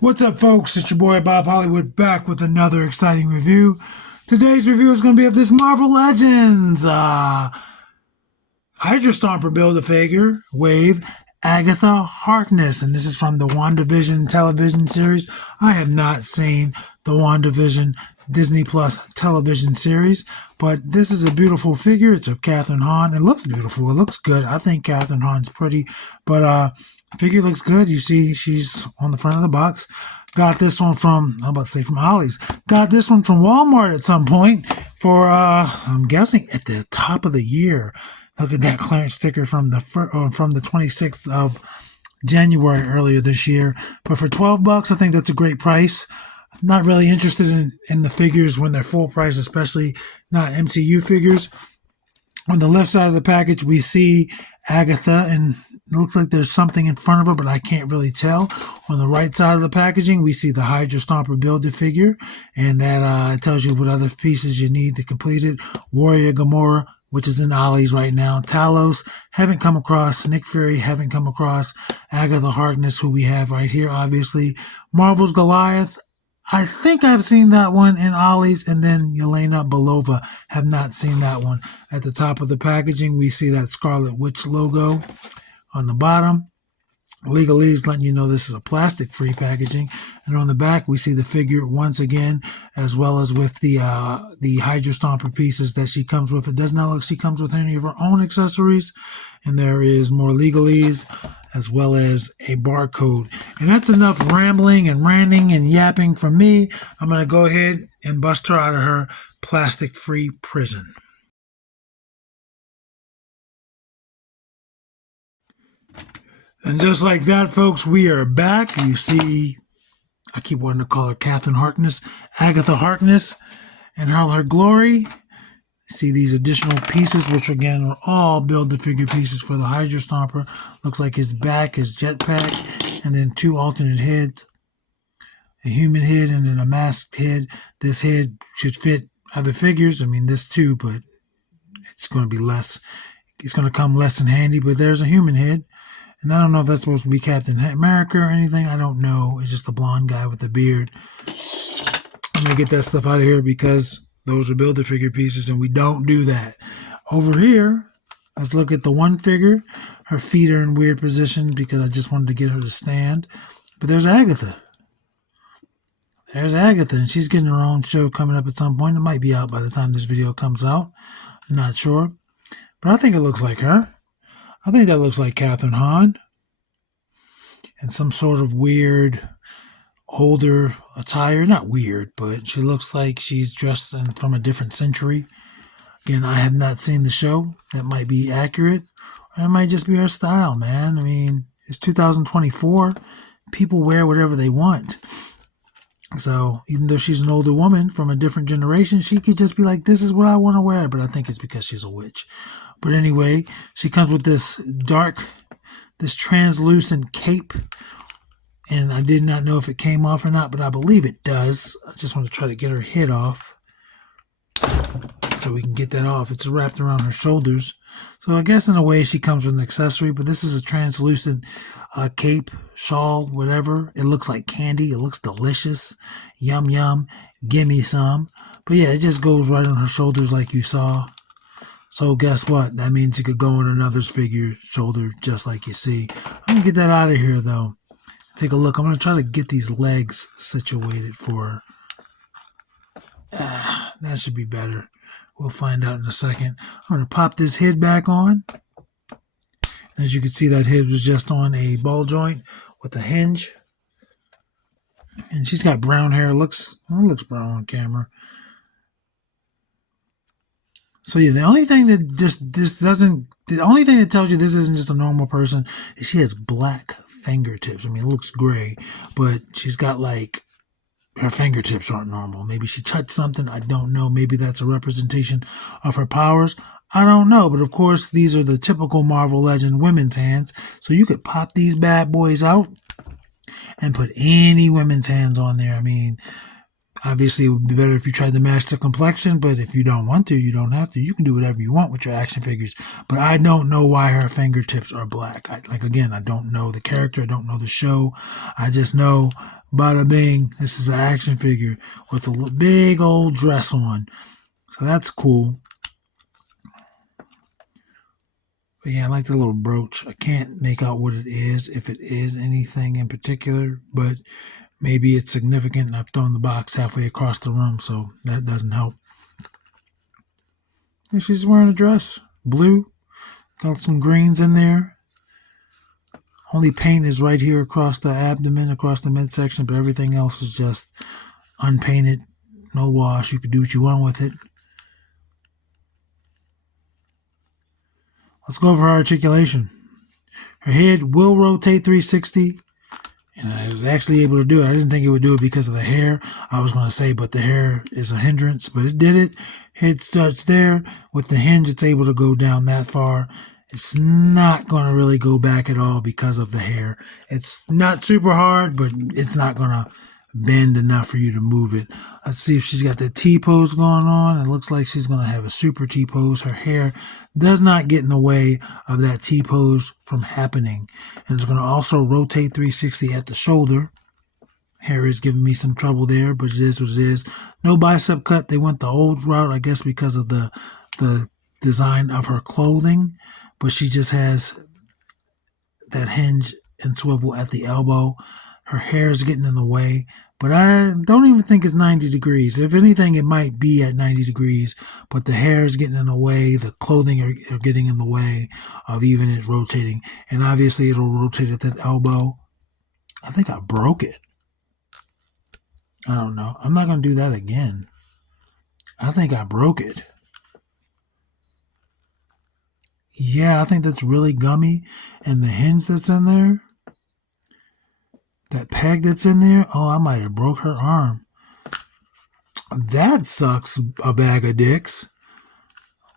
What's up, folks? It's your boy Bob Hollywood back with another exciting review. Today's review is going to be of this Marvel Legends Hydra Stomper Build-A-Figure Wave Agatha Harkness, and this is from the WandaVision television series. I have not seen the WandaVision Disney Plus television series, but this is a beautiful figure. It's of Catherine Hahn. It looks beautiful. It looks good. I think Catherine Hahn's pretty, but figure looks good. You see she's on the front of the box. Got this one from, I'm about to say from Ollie's. Got this one from Walmart at some point for, I'm guessing at the top of the year. Look at that clearance sticker from the 26th of January earlier this year. But for $12, I think that's a great price. I'm not really interested in the figures when they're full price, especially not MCU figures. On the left side of the package, we see Agatha, and it looks like there's something in front of her, but I can't really tell. On the right side of the packaging, we see the Hydra Stomper Build-A-Figure, and that tells you what other pieces you need to complete it. Warrior Gamora, which is in Ollie's right now. Talos, haven't come across. Nick Fury, haven't come across. Agatha Harkness, who we have right here, obviously. Marvel's Goliath, I think I've seen that one in Ollie's, and then Yelena Belova, have not seen that one. At the top of the packaging, we see that Scarlet Witch logo. On the bottom, legalese letting you know this is a plastic-free packaging. And on the back, we see the figure once again, as well as with the Hydra Stomper pieces that she comes with. It does not look like she comes with any of her own accessories. And there is more legalese, as well as a barcode. And that's enough rambling and ranting and yapping from me. I'm going to go ahead and bust her out of her plastic-free prison. And just like that, folks, we are back. You see, I keep wanting to call her Catherine Harkness, Agatha Harkness, and her glory. You see these additional pieces, which again are all Build-A-Figure pieces for the Hydra Stomper. Looks like his back, his jetpack, and then two alternate heads. A human head and then a masked head. This head should fit other figures. I mean, this too, but it's going to be less. It's going to come less in handy, but there's a human head. And I don't know if that's supposed to be Captain America or anything. I don't know. It's just a blonde guy with a beard. I'm going to get that stuff out of here because those are Build-A-Figure pieces, and we don't do that. Over here, let's look at the one figure. Her feet are in weird positions because I just wanted to get her to stand. But there's Agatha. There's Agatha, and she's getting her own show coming up at some point. It might be out by the time this video comes out. I'm not sure. But I think it looks like her. I think that looks like Catherine Hahn. And some sort of weird, older attire. Not weird, but she looks like she's dressed from a different century. Again, I have not seen the show. That might be accurate. Or it might just be her style, man. I mean, it's 2024. People wear whatever they want. So even though she's an older woman from a different generation, she could just be like, this is what I want to wear. But I think it's because she's a witch. But anyway, she comes with this translucent cape. And I did not know if it came off or not, but I believe it does. I just want to try to get her head off so we can get that off. It's wrapped around her shoulders. So I guess in a way she comes with an accessory, but this is a translucent cape, shawl, whatever. It looks like candy. It looks delicious. Yum, yum. Give me some. But yeah, it just goes right on her shoulders like you saw. So guess what? That means it could go on another's figure shoulder just like you see. I'm going to get that out of here though. Take a look. I'm going to try to get these legs situated for her. That should be better. We'll find out in a second. I'm going to pop this head back on. As you can see, that head was just on a ball joint with a hinge. And she's got brown hair. It looks brown on camera. So yeah, the only thing that the only thing that tells you this isn't just a normal person is she has black fingertips. I mean, it looks gray, but she's got like, her fingertips aren't normal. Maybe she touched something. I don't know. Maybe that's a representation of her powers. I don't know. But of course, these are the typical Marvel Legend women's hands. So you could pop these bad boys out and put any women's hands on there. I mean, Obviously, it would be better if you tried to match the complexion, but if you don't want to, you don't have to. You can do whatever you want with your action figures. But I don't know why her fingertips are black. Again, I don't know the character. I don't know the show. I just know, bada bing, this is an action figure with a big old dress on. So that's cool. But yeah, I like the little brooch. I can't make out what it is, if it is anything in particular, but maybe it's significant, and I've thrown the box halfway across the room, so that doesn't help. And she's wearing a dress. Blue. Got some greens in there. Only paint is right here across the abdomen, across the midsection, but everything else is just unpainted. No wash. You could do what you want with it. Let's go over her articulation. Her head will rotate 360. And I was actually able to do it. I didn't think it would do it because of the hair. I was going to say, but the hair is a hindrance. But it did it. Head starts there. With the hinge, it's able to go down that far. It's not going to really go back at all because of the hair. It's not super hard, but it's not going to bend enough for you to move it. Let's see if she's got the T-pose going on. It looks like she's going to have a super T-pose. Her hair does not get in the way of that T-pose from happening. And it's going to also rotate 360 at the shoulder. Hair is giving me some trouble there, but it is what it is. No bicep cut. They went the old route, I guess, because of the design of her clothing. But she just has that hinge and swivel at the elbow. Her hair is getting in the way, but I don't even think it's 90 degrees. If anything, it might be at 90 degrees, but the hair is getting in the way. The clothing are getting in the way of even it rotating. And obviously, it'll rotate at that elbow. I think I broke it. I don't know. I'm not going to do that again. I think I broke it. Yeah, I think that's really gummy. And the hinge that's in there, that peg that's in there, oh, I might have broke her arm. That sucks, a bag of dicks.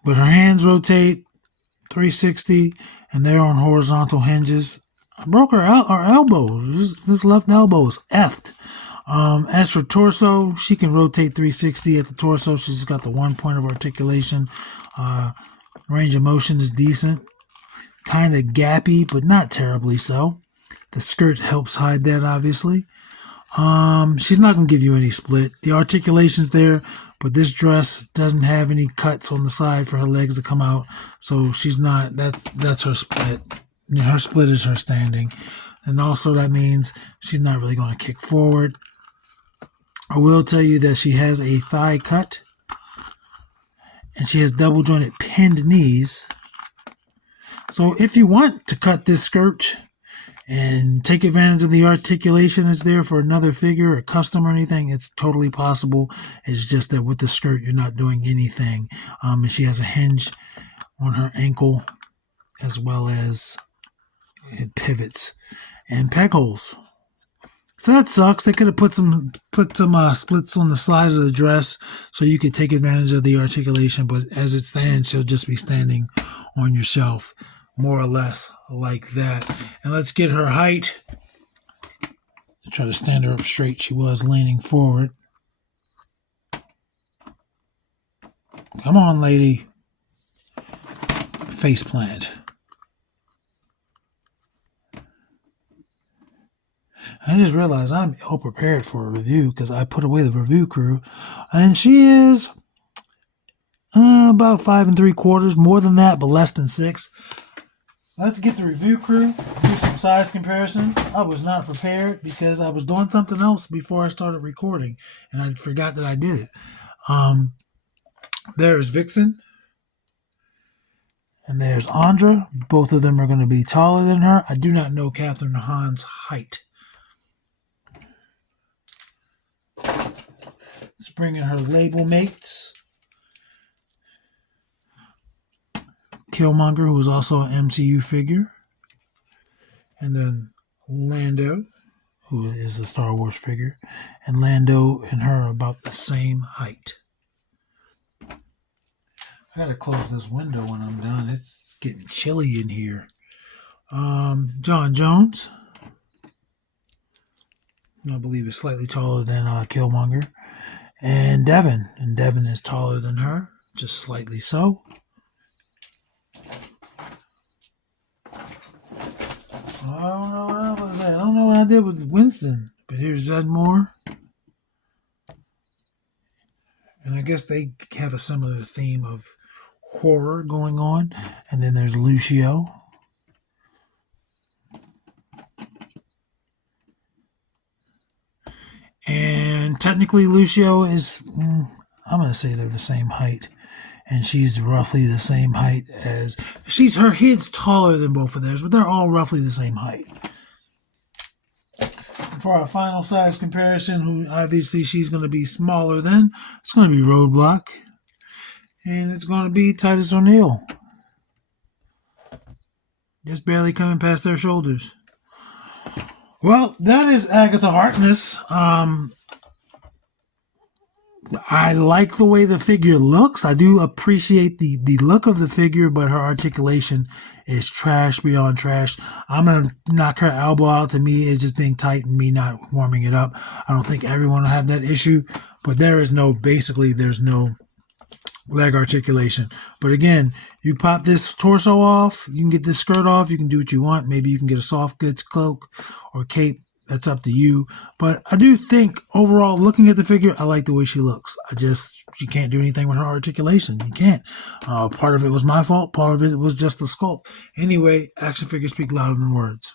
But her hands rotate 360, and they're on horizontal hinges. I broke her elbow. This left elbow is effed. As for torso, she can rotate 360 at the torso. She's got the 1 point of articulation. Range of motion is decent. Kind of gappy, but not terribly so. The skirt helps hide that, obviously. She's not going to give you any split. The articulation's there, but this dress doesn't have any cuts on the side for her legs to come out. So she's not, that's her split. Her split is her standing. And also that means she's not really going to kick forward. I will tell you that she has a thigh cut. And she has double jointed pinned knees. So if you want to cut this skirt and take advantage of the articulation that's there for another figure or custom or anything, it's totally possible. It's just that with the skirt, you're not doing anything. And she has a hinge on her ankle as well as it pivots and peg holes. So that sucks. They could have put some splits on the sides of the dress so you could take advantage of the articulation. But as it stands, she'll just be standing on your shelf, more or less like that. And let's get her height. Try to stand her up straight. She was leaning forward. Come on, lady. Face plant. I just realized I'm ill prepared for a review because I put away the review crew. And she is about 5 3/4, more than that, but less than 6. Let's get the review crew, do some size comparisons. I was not prepared because I was doing something else before I started recording, and I forgot that I did it. There's Vixen, and there's Andra. Both of them are going to be taller than her. I do not know Catherine Hahn's height. Let's bring in her label mates. Killmonger, who is also an MCU figure. And then Lando, who is a Star Wars figure. And Lando and her are about the same height. I gotta close this window when I'm done. It's getting chilly in here. John Jones, I believe is slightly taller than Killmonger. and Devin. And Devin is taller than her, just slightly so. I don't know what I did with Winston, but here's Zedmore. And I guess they have a similar theme of horror going on. And then there's Lucio. And technically Lucio is, I'm going to say they're the same height. And she's roughly the same height as, her head's taller than both of theirs, but they're all roughly the same height. For our final size comparison, who obviously she's going to be smaller than, it's going to be Roadblock. And it's going to be Titus O'Neil. Just barely coming past their shoulders. Well, that is Agatha Harkness. I like the way the figure looks. I do appreciate the look of the figure, but her articulation is trash beyond trash. I'm going to knock her elbow out. To me, it's just being tight and me not warming it up. I don't think everyone will have that issue, but there's no leg articulation. But again, you pop this torso off, you can get this skirt off, you can do what you want. Maybe you can get a soft goods cloak or cape. That's up to you. But I do think overall, looking at the figure, I like the way she looks. She can't do anything with her articulation. You can't. Part of it was my fault. Part of it was just the sculpt. Anyway, action figures speak louder than words.